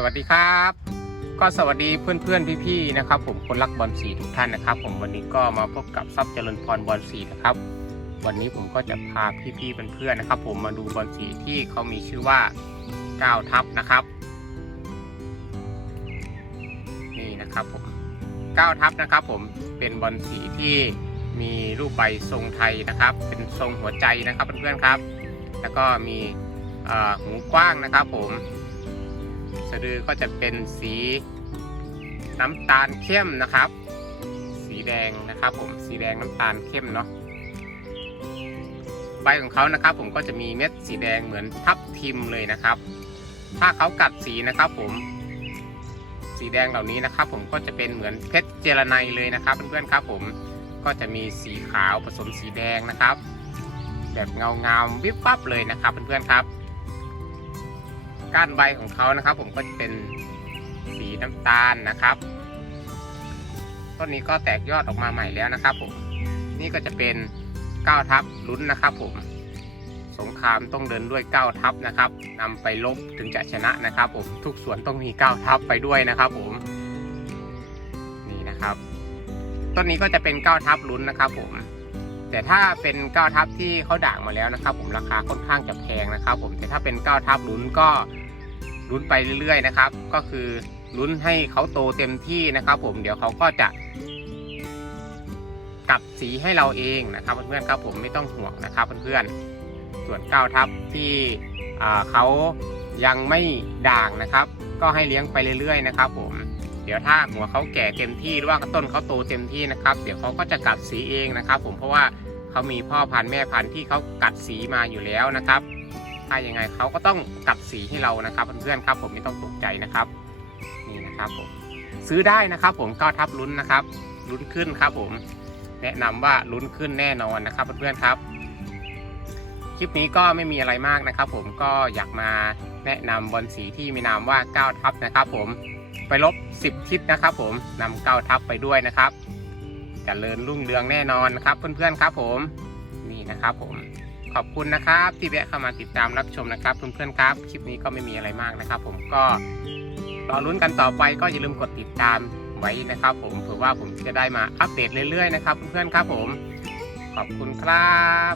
สวัสดีครับ ก็สวัสดีเพื่อนๆพี่ๆนะครับ ผมคนรักบอลสีทุกท่านนะครับ ผมวันนี้ก็มาพบกับซับเจริญพรบอลสีนะครับ วันนี้ผมก็จะพาพี่ๆเพื่อนๆนะครับ ผมมาดูบอลสีที่เขามีชื่อว่าก้าวทับนะครับ นี่นะครับผมก้าวทับนะครับ ผมเป็นบอลสีที่มีรูปใบทรงไทยนะครับ เป็นทรงหัวใจนะครับเพื่อนๆครับ แล้วก็มีหูกว้างนะครับ ผมะดือก็จะเป็นสีน้ำตาลเข้มนะครับ สีแดงนะครับ ผมสีแดงน้ำตาลเข้มเนาะใบของเขานะครับ ผมก็จะมีเม็ดสีแดงเหมือนทับทิมเลยนะครับ ถ้าเขากัดสีนะครับ ผมสีแดงเหล่านี้นะครับ ผมก็จะเป็นเหมือนเพชรเจรไนเลยนะครับเพื่อนๆครับ ผมก็จะมีสีขาวผสมสีแดงนะครับ แบบเงาเงาๆวิบวับเลยนะครับเพื่อนๆครับ ก้านใบของเขานะครับ ผมก็จะเป็นสีน้ำตาลนะครับ ต้นนี้ก็แตกยอดออกมาใหม่แล้วนะครับ ผม นี่ก็จะเป็นก้าทับลุ้นนะครับ ผม สงครามต้องเดินด้วยก้าทับนะครับนำไปลบถึงจะชนะนะครับ ผมทุกสวนต้องมีก้าทับไปด้วยนะครับ ผมนี่นะครับ ต้นนี้ก็จะเป็นก้าทับลุ้นนะครับ ผม แต่ถ้าเป็นก้าวทับที่เขาด่างมาแล้วนะครับ ผมราคาค่อนข้างจะแพงนะครับ ผมแต่ถ้าเป็นก้าวทับลุ้นก็ลุ้นไปเรื่อยๆนะครับ ก็คือลุ้นให้เขาโตเต็มที่นะครับ ผมเดี๋ยวเขาก็จะกลับสีให้เราเองนะครับเพื่อนๆครับผมไม่ต้องห่วงนะครับเพื่อนๆส่วนก้าวทับที่เขายังไม่ด่างนะครับ ก็ให้เลี้ยงไปเรื่อยๆนะครับ ผม เดี๋ยวถ้าหัวเขาแก่เต็มที่หรือว่าต้นเขาโตเต็มที่นะครับ เดี๋ยวเขาก็จะกัดสีเองนะครับ ผมเพราะว่าเขามีพ่อพันธุ์แม่พันธุ์ที่เขากัดสีมาอยู่แล้วนะครับ ถ้ายังไงเขาก็ต้องกัดสีให้เรานะครับเพื่อนๆครับ ผมไม่ต้องตกใจนะครับ นี่นะครับผมซื้อได้นะครับ ผมก็ทับลุ้นนะครับลุ้นขึ้นครับ ผมแนะนำว่าลุ้นขึ้นแน่นอนนะครับเพื่อนๆครับ คลิปนี้ก็ไม่มีอะไรมากนะครับ ผมก็อยากมาแนะนำบอลสีที่มีนามว่าก้าวทับนะครับ ผม ไปลบ 10 ทิศนะครับ ผมนำเก้าทับไปด้วยนะครับจเจริญรุ่งเรืองแน่นอนนะครับ เพื่อนๆครับ ผมนี่นะครับ ผมขอบคุณนะครับ ที่แวะเข้ามาติดตามรับชมนะครับ เพื่อนๆครับคลิปนี้ก็ไม่มีอะไรมากนะครับ ผมก็รอลุ้นกันต่อไปก็อย่าลืมกดติดตามไว้นะครับ ผมเผื่อว่าผมจะได้มาอัปเดตเรื่อยๆนะครับ เพื่อนๆครับ ผม ขอบคุณครับ